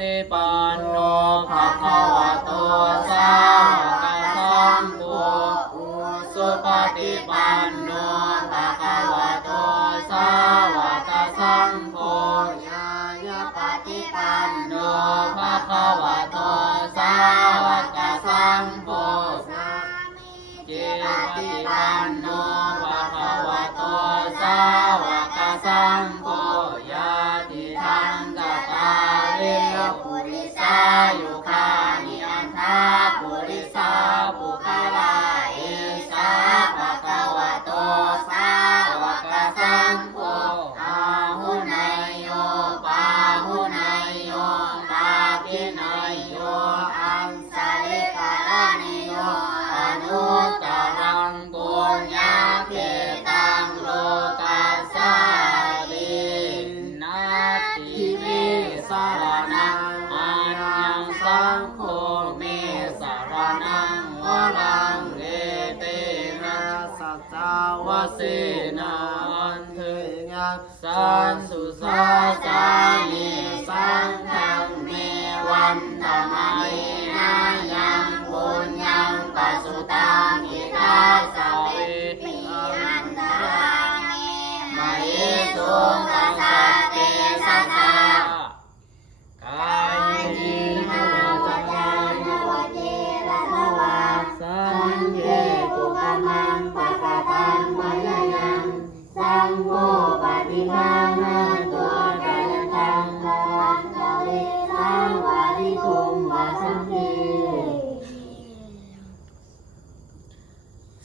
ฏิปันโนภะคะวะโตสาวกสังโฆสุปฏิปันโนภะคะวะโตสาวกสังโฆญาญาปฏิปันโนภะคะวะโตสาวกสังโฆจิปฏิปันโนภะคะวะโตสาวกสังโฆญาติทังกตาริยปุริสายุคานิอันทาปุริสาปุคลาเอสาภะคะวะโตสาวกสังโฆอาหุนายโยปาหุนายโยตาคินายโยอังสาลิกานิโยอนุตตรังปุญญาเขตังโลกัสสาลินาติเมสารนังอัญญังสังโฆเมสารนังวรังเอเตนะสัจจาวสีนาอันเทยักสันสุสาสานิสังฆังเมวันธรรมเมนายังปุญญังปัสสุตังอิทัสสะวิปิอันตรายเมมหิตุงกัสสะเตสัสสะกายจินวจานวเจรสวาสังเกตุกมังปะกะตังมะยะยังสังโฆปฏิภาณันตุกะยันตังกังกะเวสังวาริตุงวาสังเก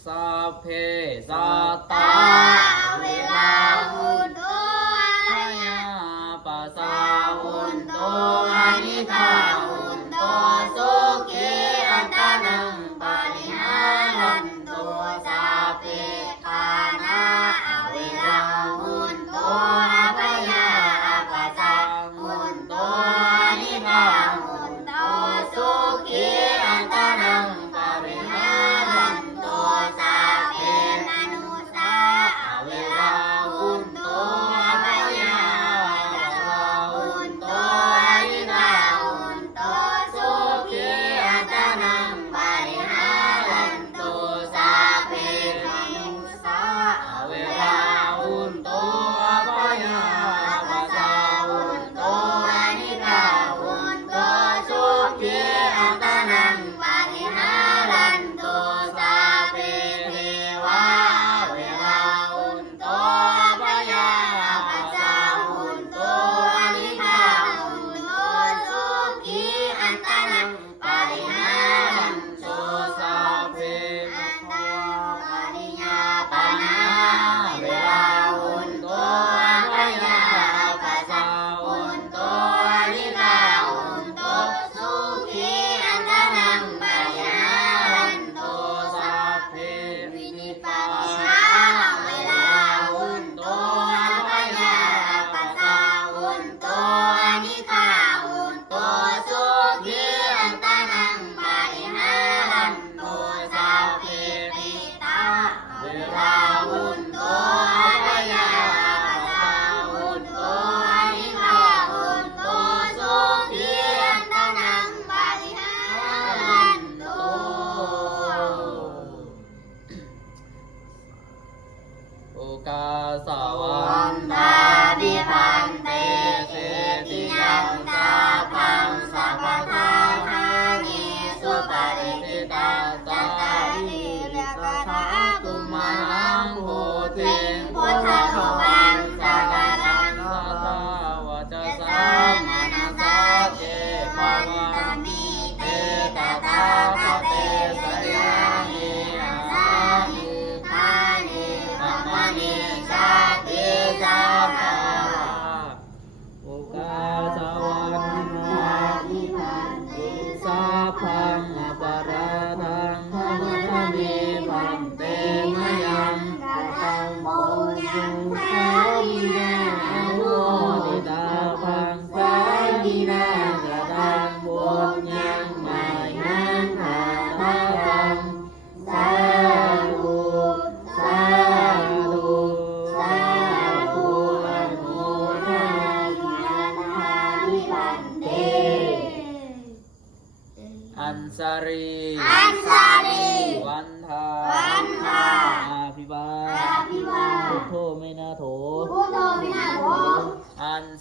สัพเพสัตตาเวลาหุนโตอะยาปัสสาหุนโตอะนิทาหุนโตสุขีอัตตานังปาริหารันโตสัพเพทานาเวลาหุนโตอะพยาปัสสาหุนโตอะนิทาหุนโตสุขีอัตตานังปาริหารันโตสัพเพมนุสาเวลาหุนโตอะพยาปัสสาหุนโตอะนิทาหุน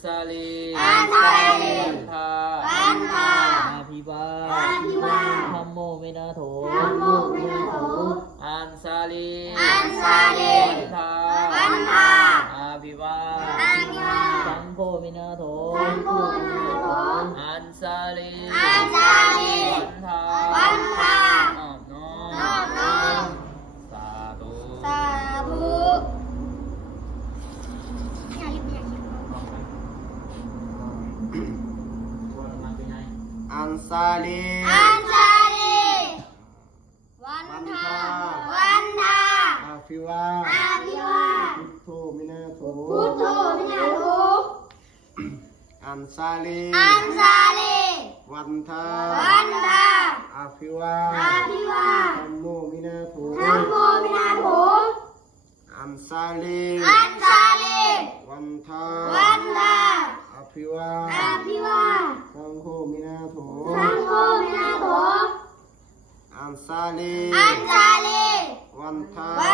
สาลี อันสาลี วันทา วันทา อาภิวา อาภิวา ธัมโมเมนะโถ ธัมโมเมนะโถ อันสาลี อันสาลี วันทา วันทา อาภิวา อาภิวา สังโฆเมนะโถ ธัมโมเมนะโถ อันสาลี อันสาลี วันทา วันทา นอบน้อม นอบน้อม สาธุ สาธุ อันซาลี อันสาลีวันทาวันทา อาฟิวา อาภิวา พุทโธมินาโถ พุทโธมินาโถ อันซาลี อันสาลี วันทา วันทา อาฟิวา อาภิวา ธัมโมมินาโถ ธัมโมมินาโถ อันซาลี อันสาลี วันทา วันทา อาฟิวา อาภิวา สังโฆมินาโถ สังโฆมินาโถ อันซาลี อันสาลี วันทา วัน